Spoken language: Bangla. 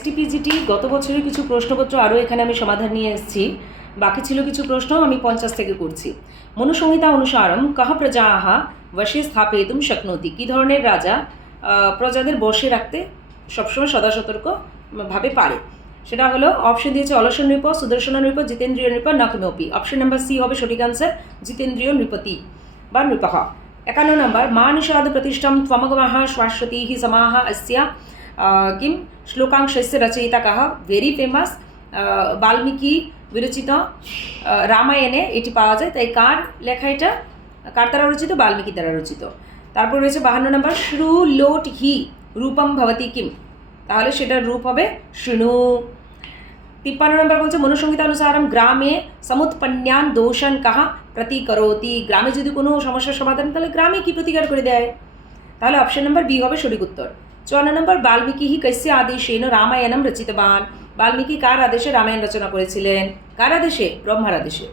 এসটিপিজিটি গত বছরের কিছু প্রশ্নপত্র আরও এখানে আমি সমাধান নিয়ে এসেছি। বাকি ছিল কিছু প্রশ্ন আমি পঞ্চাশ থেকে করছি। মনুসংহিতা অনুসারম কাহা প্রজা আহা বশে স্থাপেতুম শক্নতি। কী ধরনের রাজা প্রজাদের বসে রাখতে সবসময় সদা সতর্ক ভাবে পারে? সেটা হলো অপশন দিয়েছে অলস নৃপ, সুদর্শন নৃপ, জিতেন্দ্রীয় নৃপ নকমপি অপশন নাম্বার সি হবে সঠিক আনসার জিতেন্দ্রীয় নৃপতি বা নৃপহ। একান্ন নম্বর মা নিষাদ প্রতিষ্ঠাম ত্বমগমাহ শাশ্বতী সমাহা অস্যা আহ, श्लोकांशस्य কাহ ভেরি ফেমাস বাল্মীকি আহ, রামায়ণে এটি পাওয়া যায়। তাই কার লেখা এটা? কার দ্বারা রচিত? বাল্মীকি দ্বারা রচিত। তারপর রয়েছে বাহান্ন নম্বর শ্রু লোট হি রূপম ভবতি কিম? তাহলে সেটার রূপ হবে শৃণু। তিপ্পান্ন নম্বর বলছে মনুসংহিতানুসারম গ্রামে সমুৎপন্যান দোষণ কাহা প্রতিকরতি। গ্রামে যদি কোনো সমস্যার সমাধান তাহলে গ্রামে কি প্রতিকার করে দেয়? তাহলে অপশন নম্বর বি হবে সঠিক উত্তর। চুয়ান্ন নম্বর বাল্মীকি হি কস্য আদেশেন রামায়ণম রচিতবান বাল্মীকি কার আদেশে রামায়ণ রচনা করেছিলেন কার আদেশে ব্রহ্মার আদেশে